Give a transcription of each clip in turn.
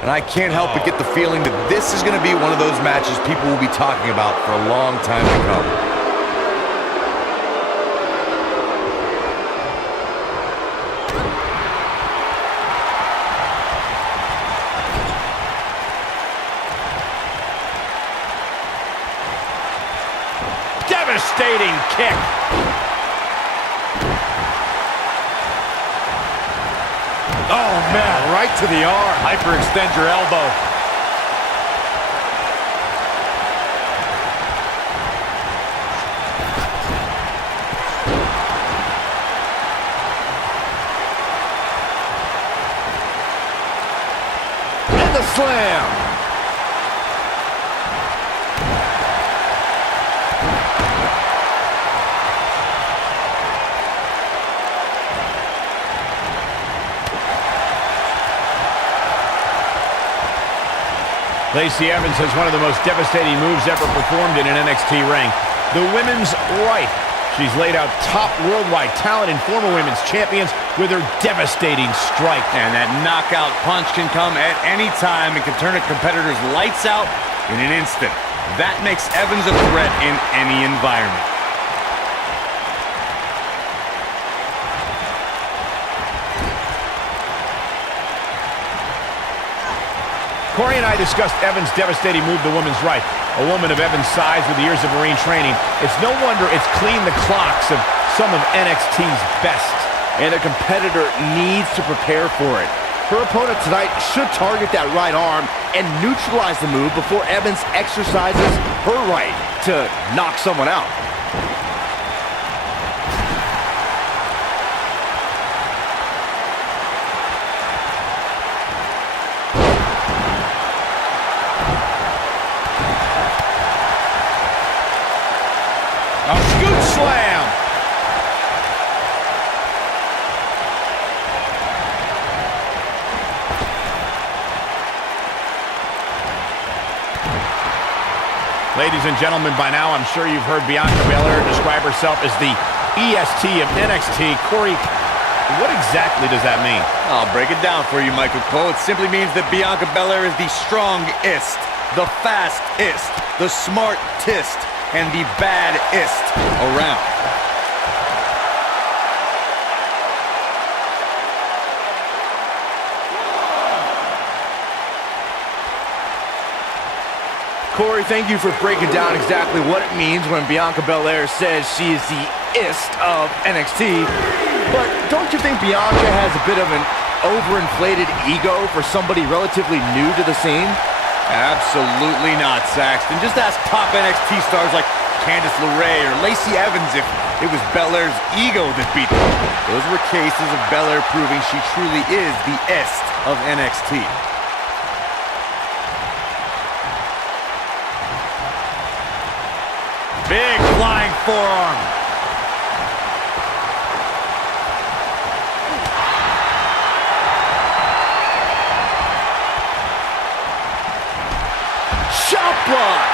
And I can't help but get the feeling that this is going to be one of those matches people will be talking about for a long time to come. Devastating kick. Oh, man, right to the arm. Hyperextend your elbow. And the slam. Lacey Evans has one of the most devastating moves ever performed in an NXT ring. The women's right. She's laid out top worldwide talent and former women's champions with her devastating strike. And that knockout punch can come at any time and can turn a competitor's lights out in an instant. That makes Evans a threat in any environment. Corey and I discussed Evans' devastating move, the woman's right. A woman of Evans' size with years of Marine training. It's no wonder it's cleaned the clocks of some of NXT's best. And a competitor needs to prepare for it. Her opponent tonight should target that right arm and neutralize the move before Evans exercises her right to knock someone out. A scoop slam. Ladies and gentlemen, by now I'm sure you've heard Bianca Belair describe herself as the EST of NXT. Corey, what exactly does that mean? I'll break it down for you, Michael Cole. It simply means that Bianca Belair is the strongest, the fastest, the smartest, and the baddest around. Corey, thank you for breaking down exactly what it means when Bianca Belair says she is the ist of NXT. But don't you think Bianca has a bit of an overinflated ego for somebody relatively new to the scene? Absolutely not, Saxton. Just ask top NXT stars like Candice LeRae or Lacey Evans if it was Belair's ego that beat them. Those were cases of Belair proving she truly is the est of NXT. Big flying forearm. Shot block.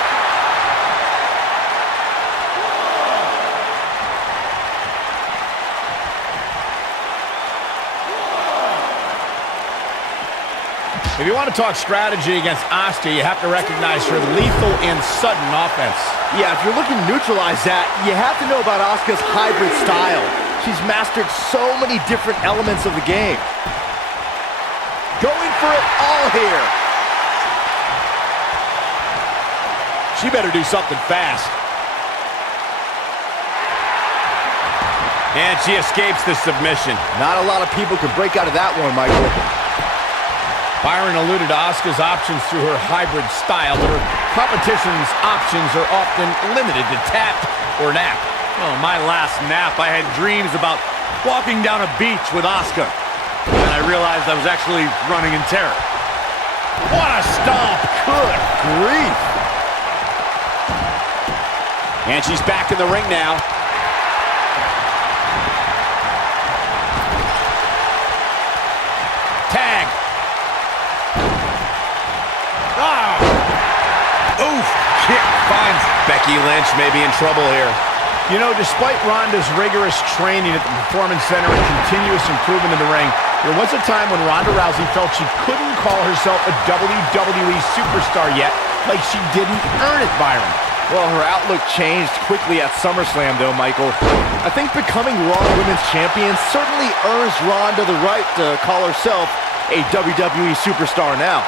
If you want to talk strategy against Asuka, you have to recognize her lethal and sudden offense. Yeah, if you're looking to neutralize that, you have to know about Asuka's hybrid style. She's mastered so many different elements of the game. Going for it all here. She better do something fast. And she escapes the submission. Not a lot of people could break out of that one, Michael. Byron alluded to Asuka's options through her hybrid style, but her competition's options are often limited to tap or nap. Oh, my last nap, I had dreams about walking down a beach with Asuka. And I realized I was actually running in terror. What a stomp! Good grief. And she's back in the ring now. Tag. Ah! Oof! Kick finds Becky Lynch may be in trouble here. You know, despite Ronda's rigorous training at the Performance Center and continuous improvement in the ring, There was a time when Ronda Rousey felt she couldn't call herself a WWE superstar yet, like she didn't earn it, Byron. Well, her outlook changed quickly at SummerSlam, though, Michael. I think becoming Raw Women's Champion certainly earns Ronda the right to call herself a WWE superstar now.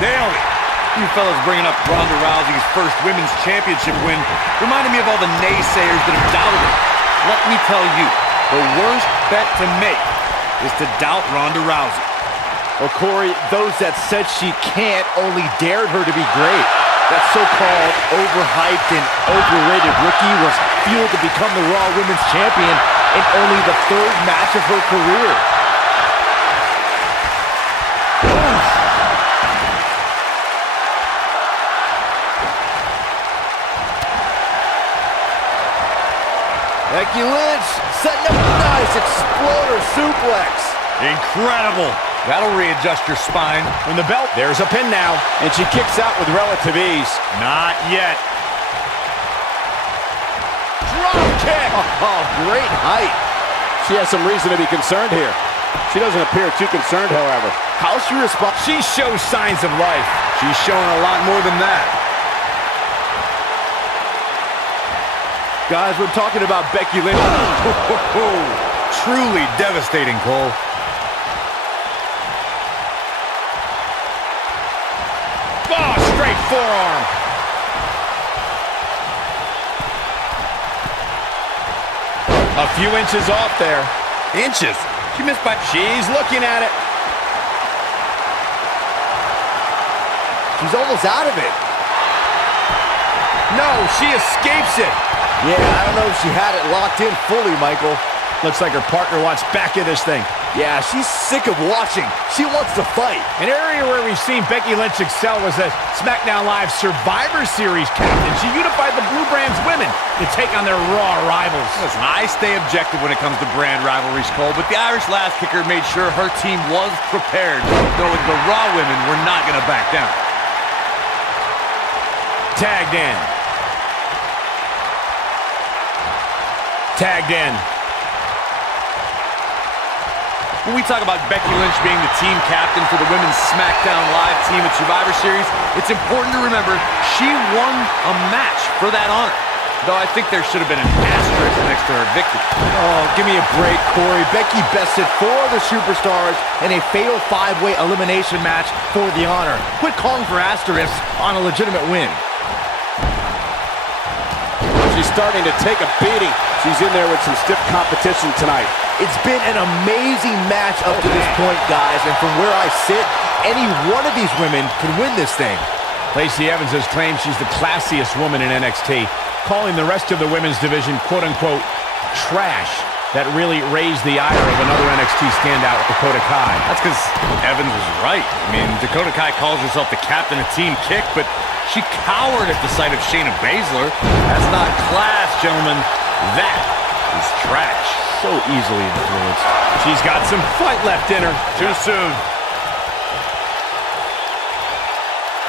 Nailed it. You fellas bringing up Ronda Rousey's first women's championship win reminded me of all the naysayers that have doubted her. Let me tell you, the worst bet to make is to doubt Ronda Rousey. Well, Corey, those that said she can't only dared her to be great. That so-called overhyped and overrated rookie was fueled to become the Raw Women's Champion in only the third match of her career. Becky Lynch setting up a nice exploder suplex. Incredible. That'll readjust your spine. From the belt, there's a pin now. And she kicks out with relative ease. Not yet. Drop kick! Oh, great height. She has some reason to be concerned here. She doesn't appear too concerned, however. How's she respond? She shows signs of life. She's showing a lot more than that. Guys, we're talking about Becky Lynch. Truly devastating, Cole. Oh, straight forearm. A few inches off there. Inches. She missed by... She's looking at it. She's almost out of it. No, she escapes it. Yeah, I don't know if she had it locked in fully, Michael. Looks like her partner wants back in this thing. Yeah, she's sick of watching. She wants to fight. An area where we've seen Becky Lynch excel was as SmackDown Live Survivor Series captain. She unified the Blue Brand's women to take on their Raw rivals. Listen, I stay objective when it comes to brand rivalries, Cole, but the Irish Lass Kicker made sure her team was prepared, knowing the Raw women were not going to back down. Tagged in. Tagged in. When we talk about Becky Lynch being the team captain for the Women's SmackDown Live team at Survivor Series, it's important to remember she won a match for that honor. Though I think there should have been an asterisk next to her victory. Oh, give me a break, Corey. Becky bested 4 other superstars in a fatal 5-way elimination match for the honor. Quit calling for asterisks on a legitimate win. She's starting to take a beating. She's in there with some stiff competition tonight. It's been an amazing match up to this point, guys, and from where I sit, any one of these women can win this thing. Lacey Evans has claimed she's the classiest woman in NXT, calling the rest of the women's division, quote-unquote, trash. That really raised the ire of another NXT standout, Dakota Kai. That's because Evans was right. I mean, Dakota Kai calls herself the captain of Team Kick, but she cowered at the sight of Shayna Baszler. That's not class, gentlemen. That is trash. So easily influenced. She's got some fight left in her. Too soon.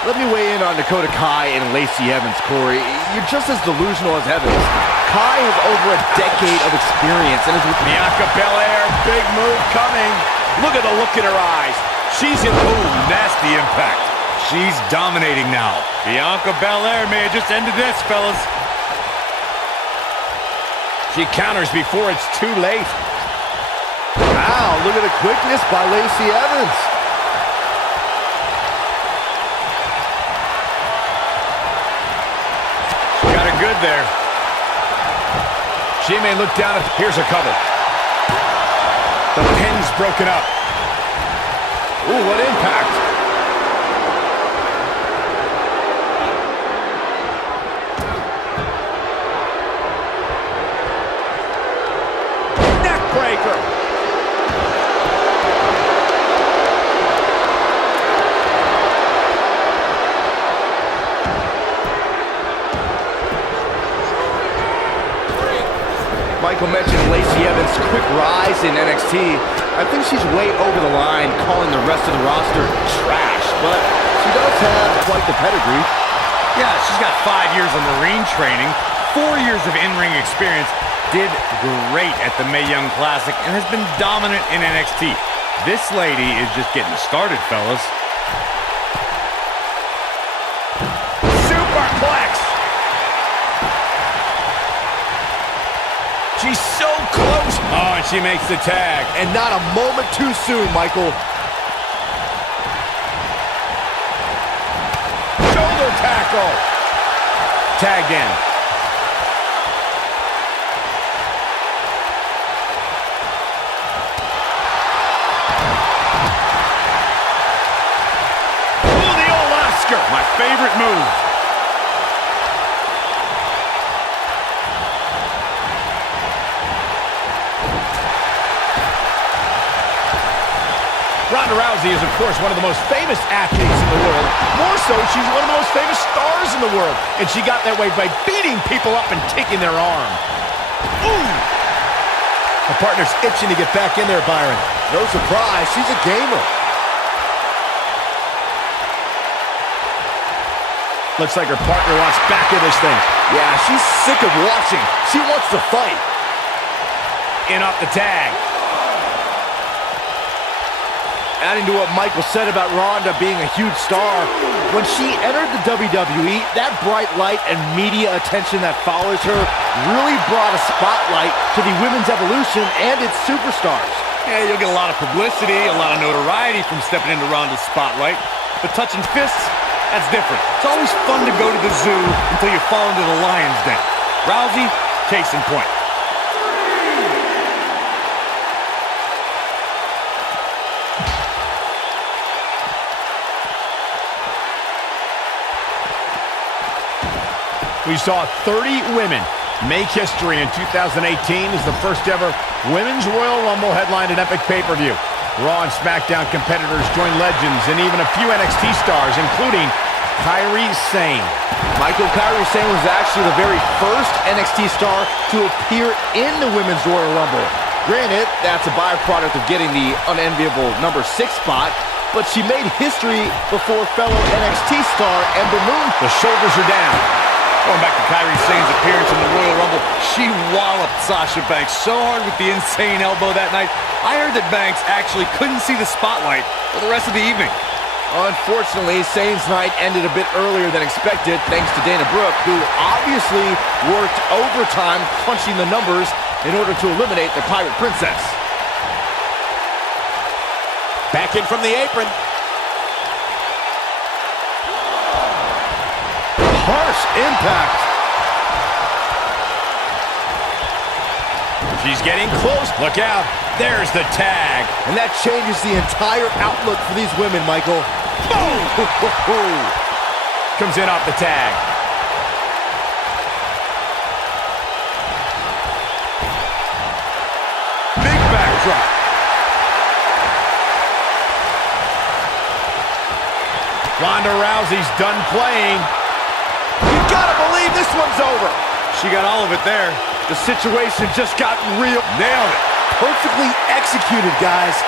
Let me weigh in on Dakota Kai and Lacey Evans, Corey. You're just as delusional as Evans. Kai has over a decade of experience and is with Bianca Belair, big move coming. Look at the look in her eyes. She's in, Ooh, nasty impact. She's dominating now. Bianca Belair may have just ended this, fellas. she counters before it's too late. Wow, look at the quickness by Lacey Evans. Got her good there. She may look down at the... Here's a cover. The pin's broken up. Ooh, what impact. Neck breaker. Michael mentioned Lacey Evans' quick rise in NXT. I think she's way over the line calling the rest of the roster trash, but she does have quite the pedigree. Yeah, she's got 5 years of Marine training, 4 years of in-ring experience, did great at the Mae Young Classic and has been dominant in NXT. This lady is just getting started, fellas. Superplex! She's so close. Oh, and she makes the tag. And not a moment too soon, Michael. Shoulder tackle. Tagged in. Ooh, the old Oscar. My favorite move. Ronda Rousey is, of course, one of the most famous athletes in the world. More so, she's one of the most famous stars in the world. And she got that way by beating people up and taking their arm. Ooh! Her partner's itching to get back in there, Byron. No surprise, she's a gamer. Looks like her partner wants back in this thing. Yeah, she's sick of watching. She wants to fight. In off the tag. Adding to what Michael said about Ronda being a huge star, when she entered the WWE, that bright light and media attention that follows her really brought a spotlight to the women's evolution and its superstars. Yeah, you'll get a lot of publicity, a lot of notoriety from stepping into Ronda's spotlight, but touching fists, that's different. It's always fun to go to the zoo until you fall into the lion's den. Rousey, case in point. We saw 30 women make history in 2018 as the first ever Women's Royal Rumble headlined an epic pay-per-view. Raw and SmackDown competitors joined legends and even a few NXT stars, including Kairi Sane. Kairi Sane was actually the very first NXT star to appear in the Women's Royal Rumble. Granted, that's a byproduct of getting the unenviable number 6 spot, but she made history before fellow NXT star Ember Moon. The shoulders are down. Going back to Kairi Sane's appearance in the Royal Rumble, she walloped Sasha Banks so hard with the insane elbow that night. I heard that Banks actually couldn't see the spotlight for the rest of the evening. Unfortunately, Sane's night ended a bit earlier than expected thanks to Dana Brooke, who obviously worked overtime crunching the numbers in order to eliminate the Pirate Princess. Back in from the apron. Harsh impact. She's getting close. Look out. There's the tag. And that changes the entire outlook for these women, Michael. Boom! Comes in off the tag. Big backdrop. Ronda Rousey's done playing. You gotta believe this one's over. She got all of it there. The situation just got real. Nailed it. Perfectly executed, guys.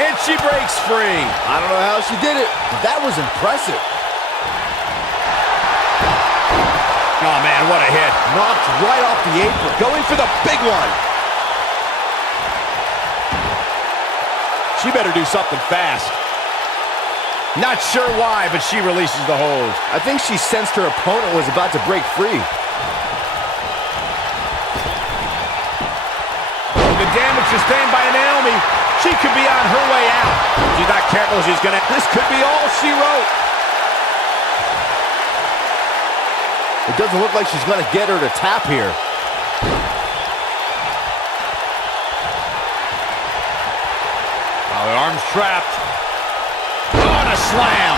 And she breaks free. I don't know how she did it, but that was impressive. Oh, man, what a hit. Knocked right off the apron. Going for the big one. She better do something fast. Not sure why, but she releases the hold. I think she sensed her opponent was about to break free. The damage sustained by Naomi. She could be on her way out. If she's not careful, she's gonna... This could be all she wrote. It doesn't look like she's gonna get her to tap here. Oh, the arm's trapped. On a slam.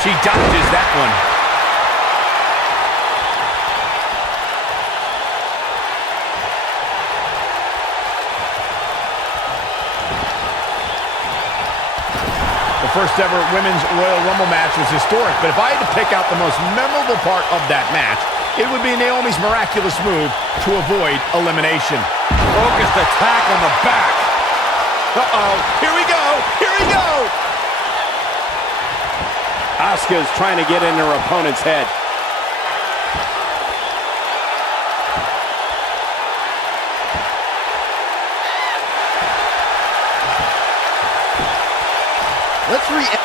She dodges that one. The first ever Women's Royal Rumble match was historic, but if I had to pick out the most memorable part of that match, it would be Naomi's miraculous move to avoid elimination. Focused attack on the back. Uh-oh, here we go, here we go! Asuka's trying to get in her opponent's head.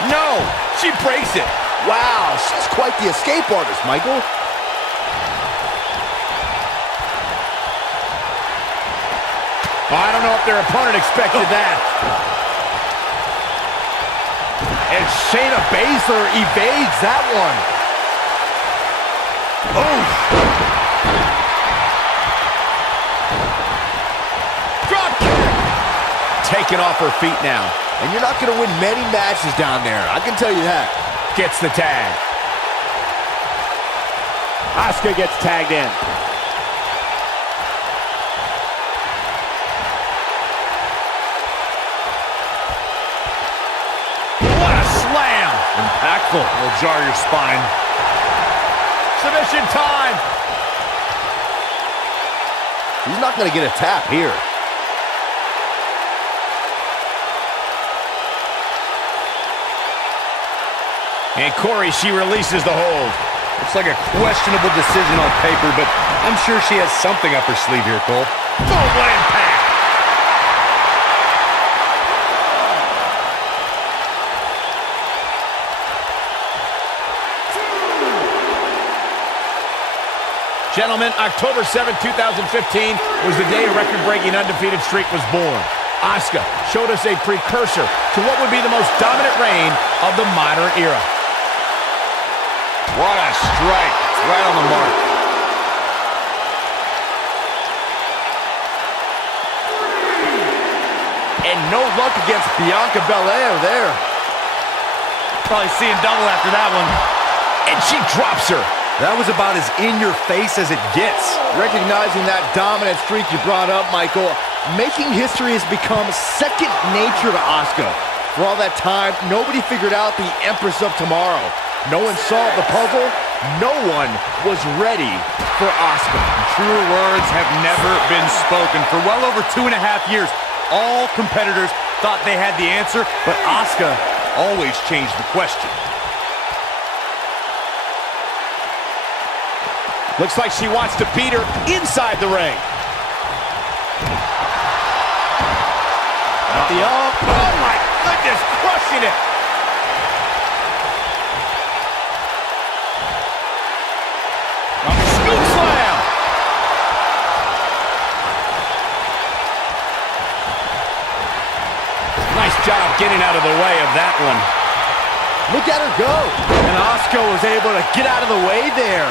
No! She breaks it. Wow, she's quite the escape artist, Michael. Oh, I don't know if their opponent expected that. And Shayna Baszler evades that one. Oh! Drop kick! Taken off her feet now. And you're not going to win many matches down there, I can tell you that. Gets the tag. Asuka gets tagged in. What a slam! Impactful. Will jar your spine. Submission time! He's not going to get a tap here. And Corey, she releases the hold. Looks like a questionable decision on paper, but I'm sure she has something up her sleeve here, Cole. Boom, what impact! Gentlemen, October 7th, 2015 was the day a record-breaking undefeated streak was born. Asuka showed us a precursor to what would be the most dominant reign of the modern era. What a strike. It's right on the mark. And no luck against Bianca Belair there. Probably seeing double after that one. And she drops her. That was about as in-your-face as it gets. Recognizing that dominant streak you brought up, Michael, making history has become second nature to Asuka. For all that time, nobody figured out the Empress of Tomorrow. No one solved the puzzle. No one was ready for Asuka. Truer words have never been spoken. For well over 2.5 years, all competitors thought they had the answer, but Asuka always changed the question. Looks like she wants to beat her inside the ring. Oh my goodness, crushing it. Scoop slam. Nice job getting out of the way of that one. Look at her go. And Asuka was able to get out of the way there.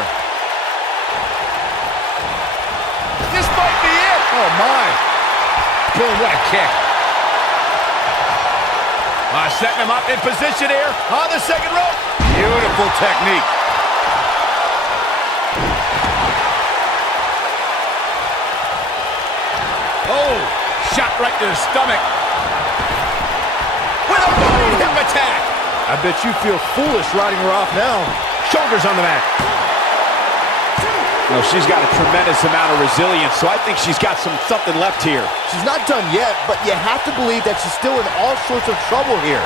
This might be it. Oh, my. Boom, what a kick. Setting him up in position here on the second rope. Beautiful technique. Oh, shot right to the stomach. With a running hip attack. I bet you feel foolish riding her off now. Shoulders on the mat. No, she's got a tremendous amount of resilience, so I think she's got something left here. She's not done yet, but you have to believe that she's still in all sorts of trouble here.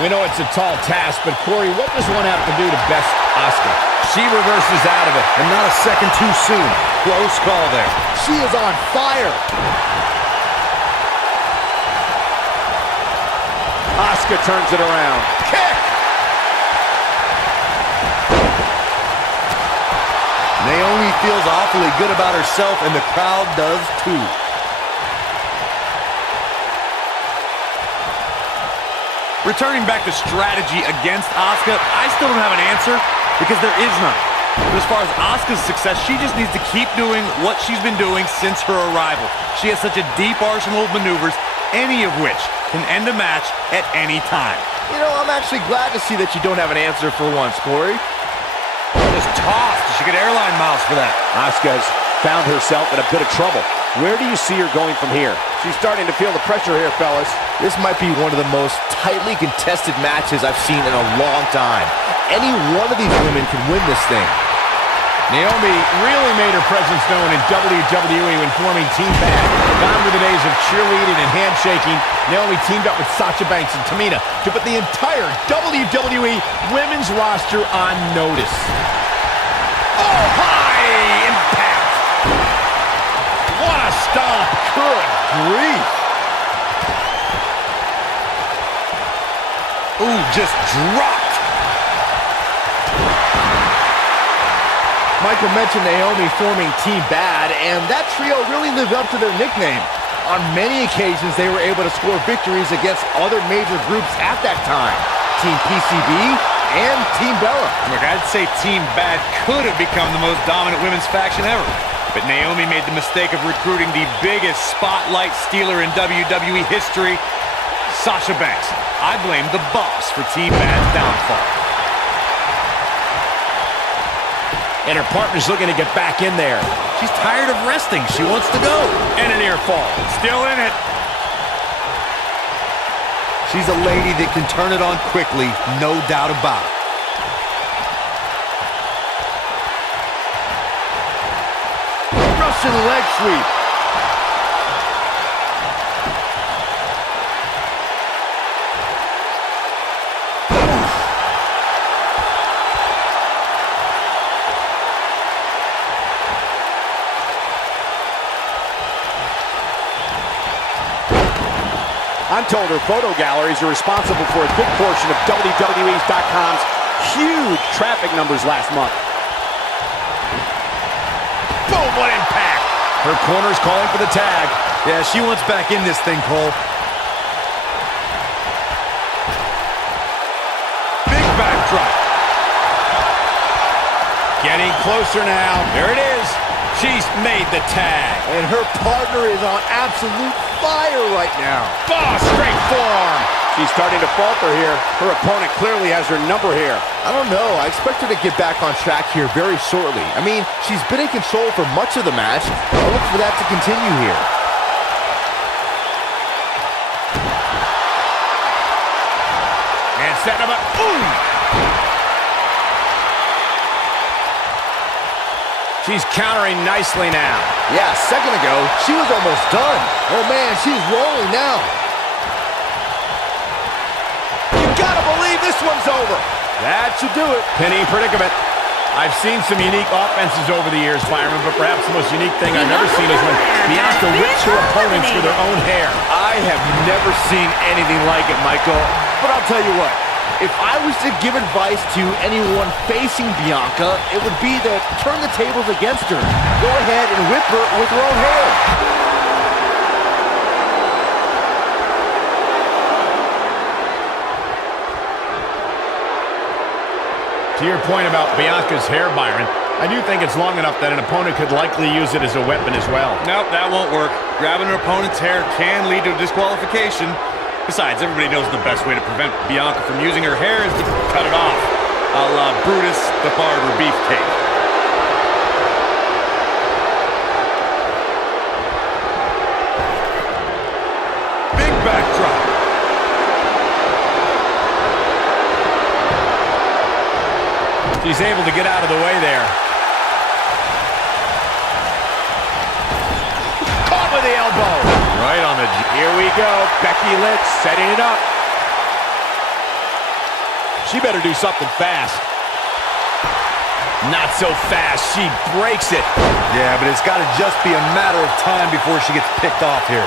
We know it's a tall task, but Corey, what does one have to do to best Asuka? She reverses out of it. And not a second too soon. Close call there. She is on fire. Asuka turns it around. Kick! Naomi feels awfully good about herself, and the crowd does too. Returning back to strategy against Asuka, I still don't have an answer because there is none. But as far as Asuka's success, she just needs to keep doing what she's been doing since her arrival. She has such a deep arsenal of maneuvers, any of which can end a match at any time. You know, I'm actually glad to see that you don't have an answer for once, Corey. Just tossed. She could airline miles for that. Asuka's found herself in a bit of trouble. Where do you see her going from here? She's starting to feel the pressure here, fellas. This might be one of the most tightly contested matches I've seen in a long time. Any one of these women can win this thing. Naomi really made her presence known in WWE when forming Team Bad. Gone were the days of cheerleading and handshaking. Naomi teamed up with Sasha Banks and Tamina to put the entire WWE women's roster on notice. Oh, high impact! What a stomp! Good grief! Ooh, just dropped. Michael mentioned Naomi forming Team Bad, and that trio really lived up to their nickname. On many occasions, they were able to score victories against other major groups at that time. Team PCB and Team Bella. Look, I'd say Team Bad could have become the most dominant women's faction ever. But Naomi made the mistake of recruiting the biggest spotlight stealer in WWE history, Sasha Banks. I blame the boss for Team Bad's downfall. And her partner's looking to get back in there. She's tired of resting. She wants to go. And a near fall. Still in it. She's a lady that can turn it on quickly, no doubt about it. Russian leg sweep. I'm told her photo galleries are responsible for a big portion of WWE's.com's huge traffic numbers last month. Boom, what impact! Her corner's calling for the tag. Yeah, she wants back in this thing, Cole. Big backdrop. Getting closer now. There it is. She's made the tag. And her partner is on absolute fire right now. Boss, straight forearm. She's starting to falter here. Her opponent clearly has her number here. I don't know. I expect her to get back on track here very shortly. I mean, she's been in control for much of the match. I look for that to continue here. And setting him up. Ooh! She's countering nicely now. Yeah, a second ago, she was almost done. Oh, man, she's rolling now. You gotta believe this one's over. That should do it. Pinning predicament. I've seen some unique offenses over the years, Byron, but perhaps the most unique thing I've ever seen is when Bianca whips her opponents with her own hair. I have never seen anything like it, Michael. But I'll tell you what. If I was to give advice to anyone facing Bianca, it would be to turn the tables against her. Go ahead and whip her with her own hair. To your point about Bianca's hair, Byron, I do think it's long enough that an opponent could likely use it as a weapon as well. Nope, that won't work. Grabbing her opponent's hair can lead to disqualification. Besides, everybody knows the best way to prevent Bianca from using her hair is to cut it off, a la Brutus the Barber Beefcake. Big backdrop. She's able to get out of the way there. Caught with the elbow. Right on the... Here we go. Becky Lynch setting it up. She better do something fast. Not so fast. She breaks it. Yeah, but it's got to just be a matter of time before she gets picked off here.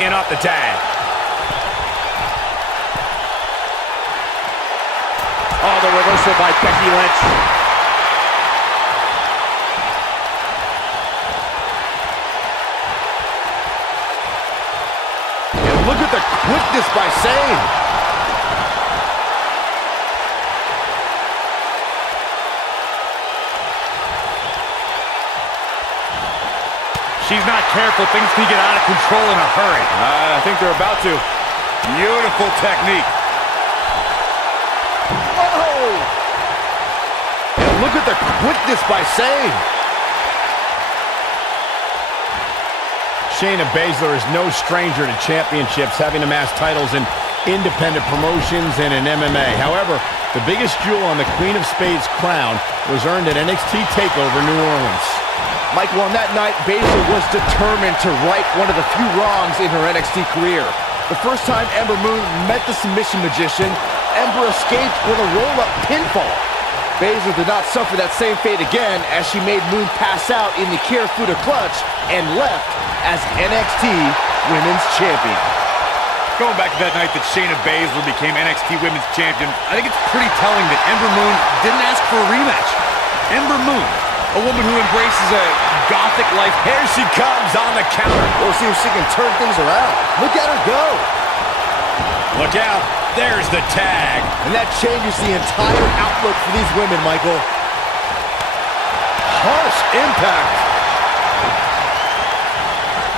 In off the tag. Oh, the reversal by Becky Lynch. Look at the quickness by Sane. She's not careful. Things can get out of control in a hurry. I think they're about to. Beautiful technique. Whoa! And look at the quickness by Sane. Shayna Baszler is no stranger to championships, having amassed titles in independent promotions and in MMA. However, The biggest jewel on the Queen of Spades crown was earned at NXT TakeOver New Orleans. Michael, on that night, Baszler was determined to right one of the few wrongs in her NXT career. The first time Ember Moon met the submission magician, Ember escaped with a roll-up pinfall. Baszler did not suffer that same fate again as she made Moon pass out in the Kirifuda clutch and left as NXT Women's Champion. Going back to that night that Shayna Baszler became NXT Women's Champion, I think it's pretty telling that Ember Moon didn't ask for a rematch. Ember Moon, a woman who embraces a gothic life. Here she comes on the counter. We'll see if she can turn things around. Look at her go. Look out. There's the tag. And that changes the entire outlook for these women, Michael. Harsh impact.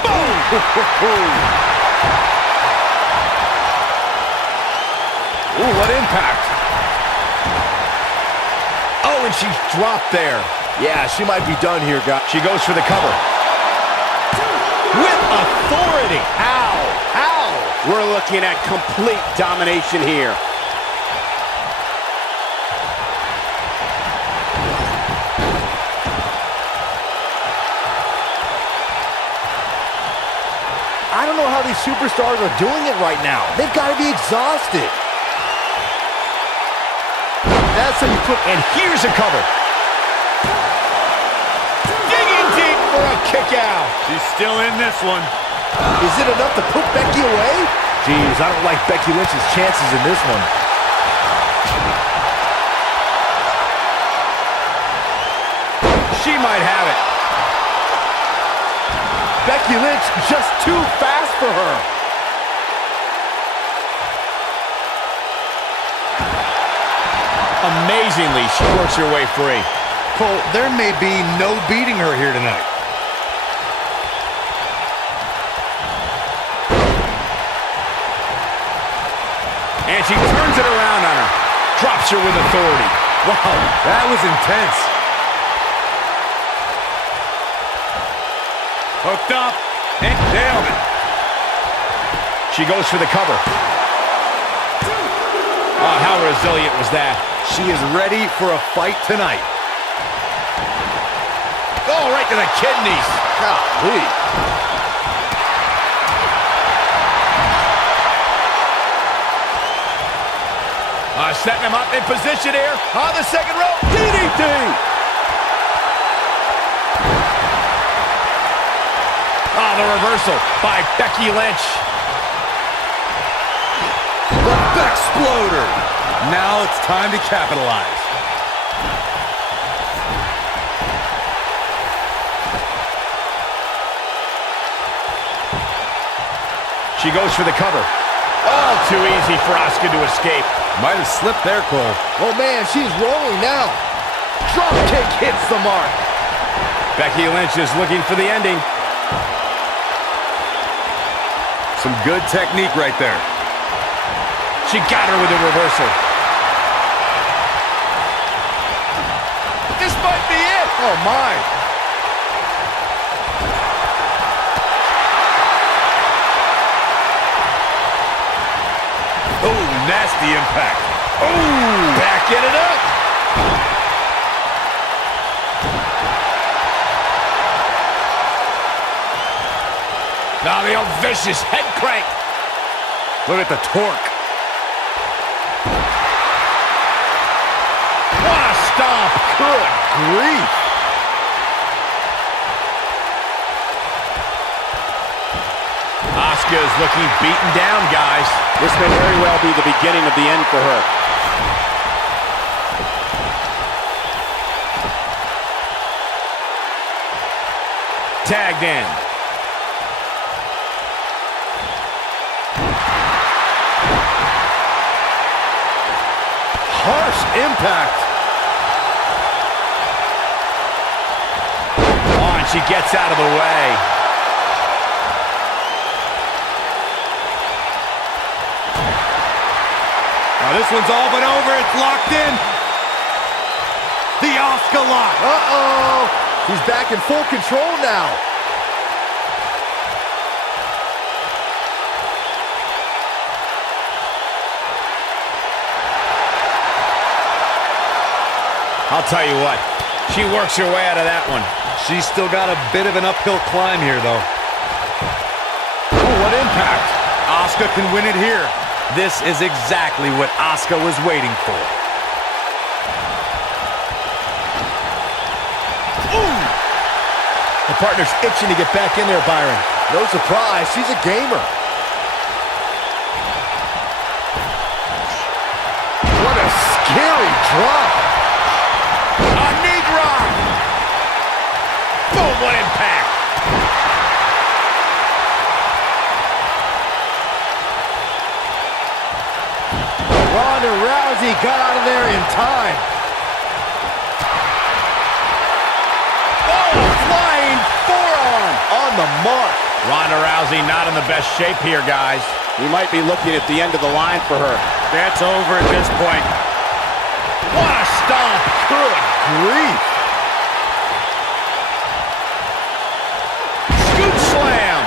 Boom! Ooh, what impact. Oh, and she's dropped there. Yeah, she might be done here, guys. She goes for the cover. With authority. How? We're looking at complete domination here. I don't know how these superstars are doing it right now. They've got to be exhausted. That's how you put... And here's a cover. Digging deep for a kick out. She's still in this one. Is it enough to put Becky away? Jeez, I don't like Becky Lynch's chances in this one. She might have it. Becky Lynch just too fast for her. Amazingly, she works her way free. Cole, there may be no beating her here tonight. And she turns it around on her. Drops her with authority. Wow, that was intense. Hooked up and nailed it. She goes for the cover. Oh, how resilient was that? She is ready for a fight tonight. Oh, right to the kidneys. Golly. Setting him up in position here on the second rope. DDT. Oh, the reversal by Becky Lynch. The Bexploder. Now it's time to capitalize. She goes for the cover. All too easy for Asuka to escape. Might have slipped there, Cole. Oh, man, she's rolling now. Drop kick hits the mark. Becky Lynch is looking for the ending. Some good technique right there. She got her with a reversal. This might be it. Oh, my. Oh, nasty impact. Oh, backing it up. Now the old vicious head crank. Look at the torque. What a stomp. Good grief. Asuka is looking beaten down, guys. This may very well be the beginning of the end for her. Tagged in. Harsh impact. Oh, and she gets out of the way. Now this one's all but over. It's locked in. The Asuka lock. Uh-oh. He's back in full control now. I'll tell you what, she works her way out of that one. She's still got a bit of an uphill climb here, though. Ooh, what impact. Asuka can win it here. This is exactly what Asuka was waiting for. Ooh! The partner's itching to get back in there, Byron. No surprise, she's a gamer. What a scary drop. A knee drop! Boom, what impact! Ronda Rousey got out of there in time. Oh, flying forearm! On the mark. Ronda Rousey not in the best shape here, guys. We might be looking at the end of the line for her. That's over at this point. What a stomp! Good grief. Scoop slam!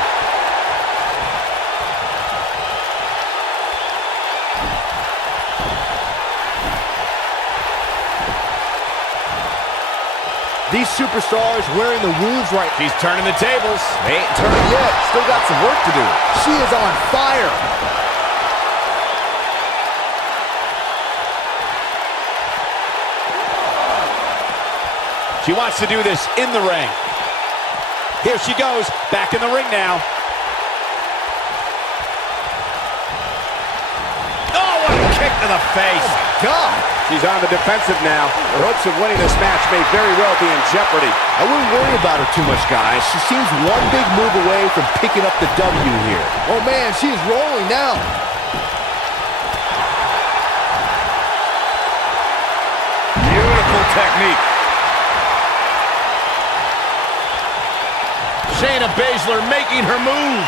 These superstars wearing the wounds right. She's turning the tables. They ain't turned yet. Still got some work to do. She is on fire. She wants to do this in the ring. Here she goes, back in the ring now. Oh, what a kick to the face. God. She's on the defensive now. Her hopes of winning this match may very well be in jeopardy. I wouldn't worry about her too much, guys. She seems one big move away from picking up the W here. Oh, man, she is rolling now. Beautiful technique. Shayna Baszler making her move.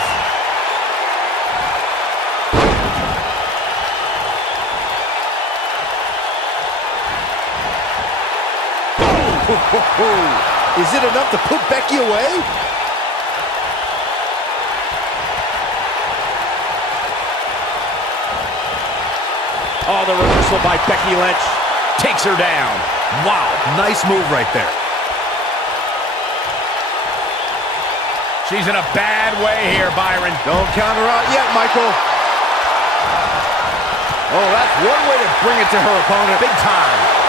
Is it enough to put Becky away? Oh, the reversal by Becky Lynch. Takes her down. Wow, nice move right there. She's in a bad way here, Byron. Don't count her out yet, Michael. Oh, that's one way to bring it to her opponent. Big time.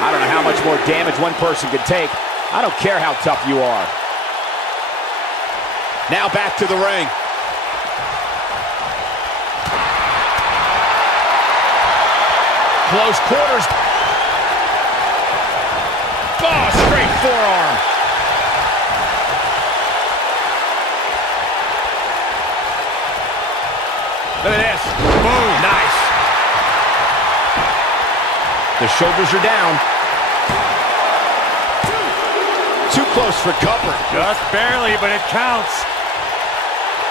I don't know how much more damage one person can take. I don't care how tough you are. Now back to the ring. Close quarters. Oh, straight forearm. Look at this. Boom. Nice. The shoulders are down. Too close for cover. Just barely, but it counts.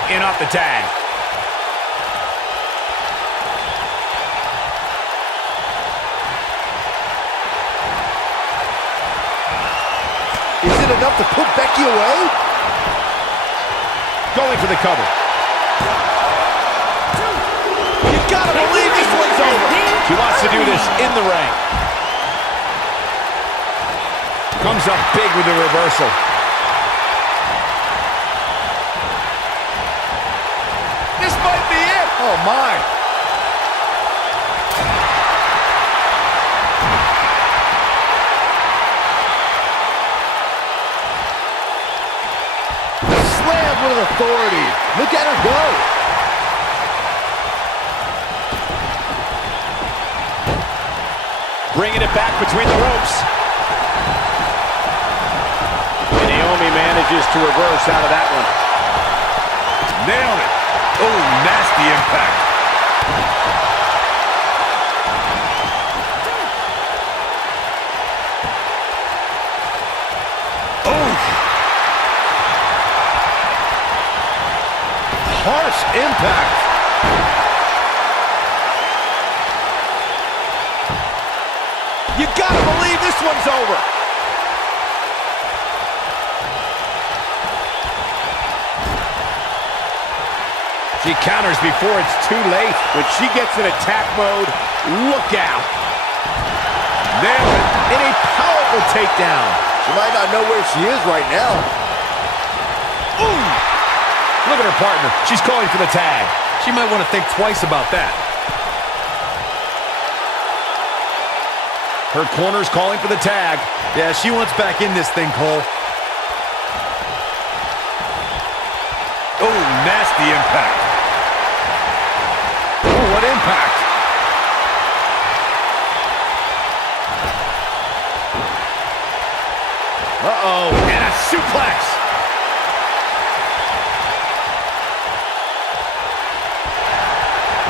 In off the tag. Is it enough to put Becky away? Going for the cover. You gotta believe this one's over. She wants to do this in the ring. Comes up big with the reversal. This might be it. Oh, my. Slammed with authority. Look at her go. Bringing it back between the ropes. And Naomi manages to reverse out of that one. Nailed it. Oh, nasty impact. Oh. Harsh impact. You gotta believe this one's over. She counters before it's too late. When she gets in attack mode, look out. Nailed it in a powerful takedown. She might not know where she is right now. Ooh! Look at her partner. She's calling for the tag. She might want to think twice about that. Her corner's calling for the tag. Yeah, she wants back in this thing, Cole. Oh, nasty impact. Oh, what impact. Uh-oh, and a suplex.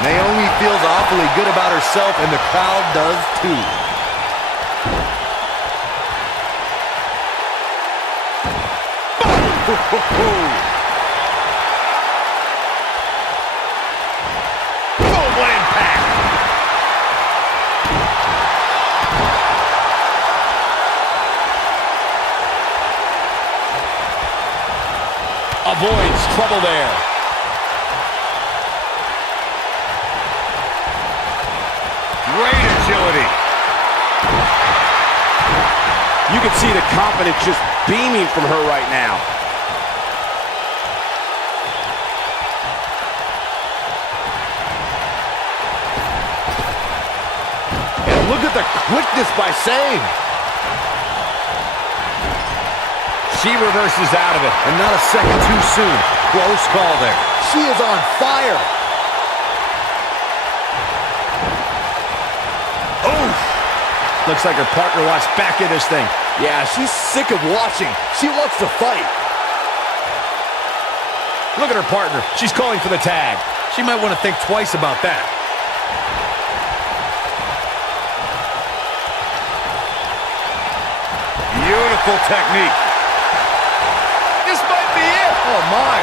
Naomi feels awfully good about herself, and the crowd does too. Oh, what impact. Avoids trouble there. Great agility. You can see the confidence just beaming from her right now. And look at the quickness by Sane. She reverses out of it. And not a second too soon. Close call there. She is on fire. Looks like her partner wants back in this thing. Yeah, she's sick of watching. She wants to fight. Look at her partner. She's calling for the tag. She might want to think twice about that. Beautiful technique. This might be it. Oh, my.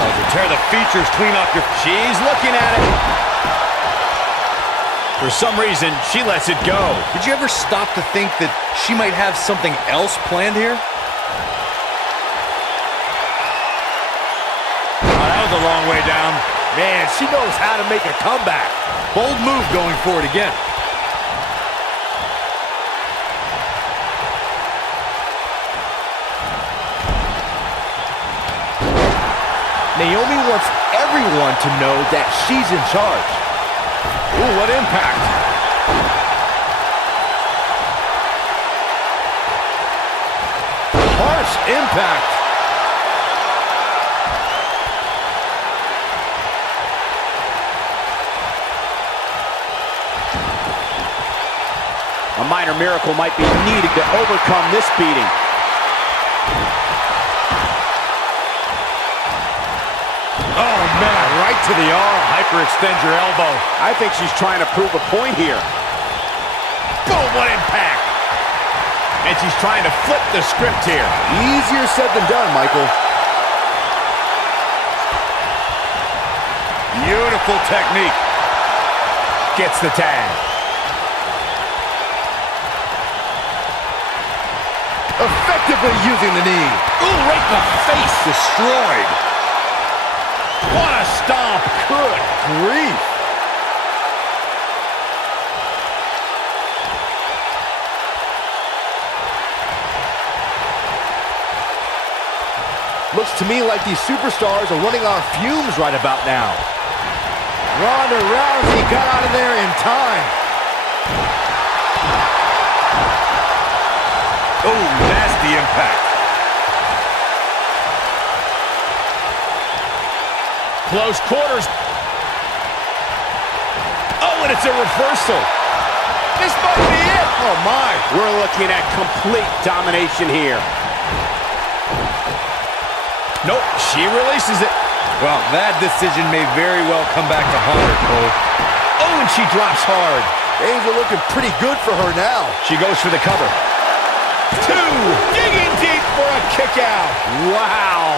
Oh, to tear the features clean off your... She's looking at it. For some reason, she lets it go. Did you ever stop to think that she might have something else planned here? Oh, that was a long way down. Man, she knows how to make a comeback. Bold move going for it again. Naomi wants everyone to know that she's in charge. Ooh, what impact. Harsh impact. A minor miracle might be needed to overcome this beating. Oh, man, right to the arm. Hyperextend your elbow. I think she's trying to prove a point here. Boom, what impact. And she's trying to flip the script here. Easier said than done, Michael. Beautiful technique. Gets the tag. Effectively using the knee. Ooh, right in the face. Destroyed. What a stomp. Good grief. Looks to me like these superstars are running on fumes right about now. Ronda Rousey got out of there in time. Oh, nasty impact. Close quarters. Oh, and it's a reversal. This might be it. Oh, my. We're looking at complete domination here. Nope, she releases it. Well, that decision may very well come back to haunt her, Cole. Oh, and she drops hard. Things are looking pretty good for her now. She goes for the cover. Two, digging deep for a kick out. Wow.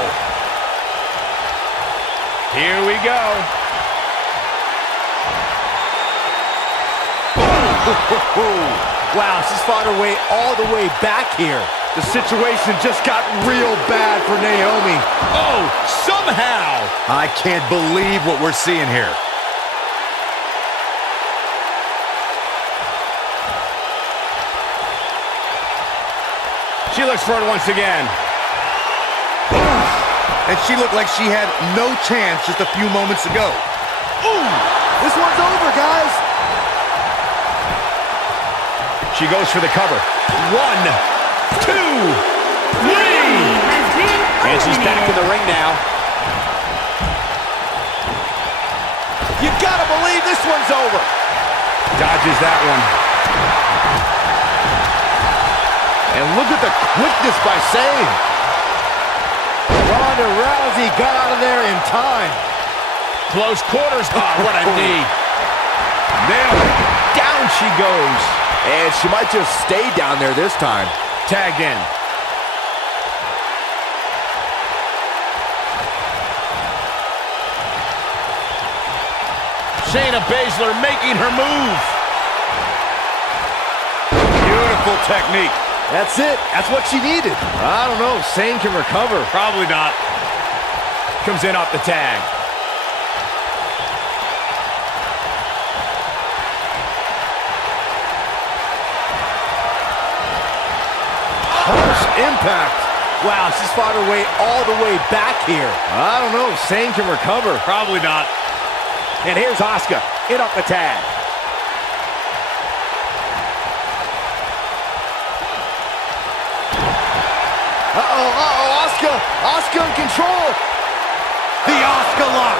Here we go. Wow, she's fought her way all the way back here. The situation just got real bad for Naomi. Oh, somehow. I can't believe what we're seeing here. She looks for it once again. And she looked like she had no chance just a few moments ago. Ooh, this one's over, guys. She goes for the cover. 1, 2, 3. And she's back in the ring now. You gotta believe this one's over. Dodges that one. And look at the quickness by Sane. Ronda Rousey got out of there in time. Close quarters. Oh, what a knee. Nailed it. Down she goes. And she might just stay down there this time. Tagged in. Shayna Baszler making her move. Beautiful technique. That's it. That's what she needed. I don't know. Sane can recover. Probably not. Comes in off the tag. Harsh impact. Wow, she's fought her way all the way back here. I don't know. Sane can recover. Probably not. And here's Asuka in off the tag. Asuka in control. The Asuka lock.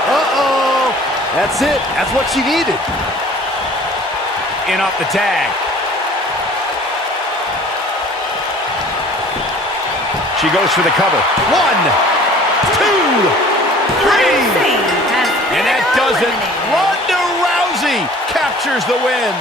That's it. That's what she needed. In off the tag. She goes for the cover. 1, 2, 3. And that does it. Ronda Rousey captures the win.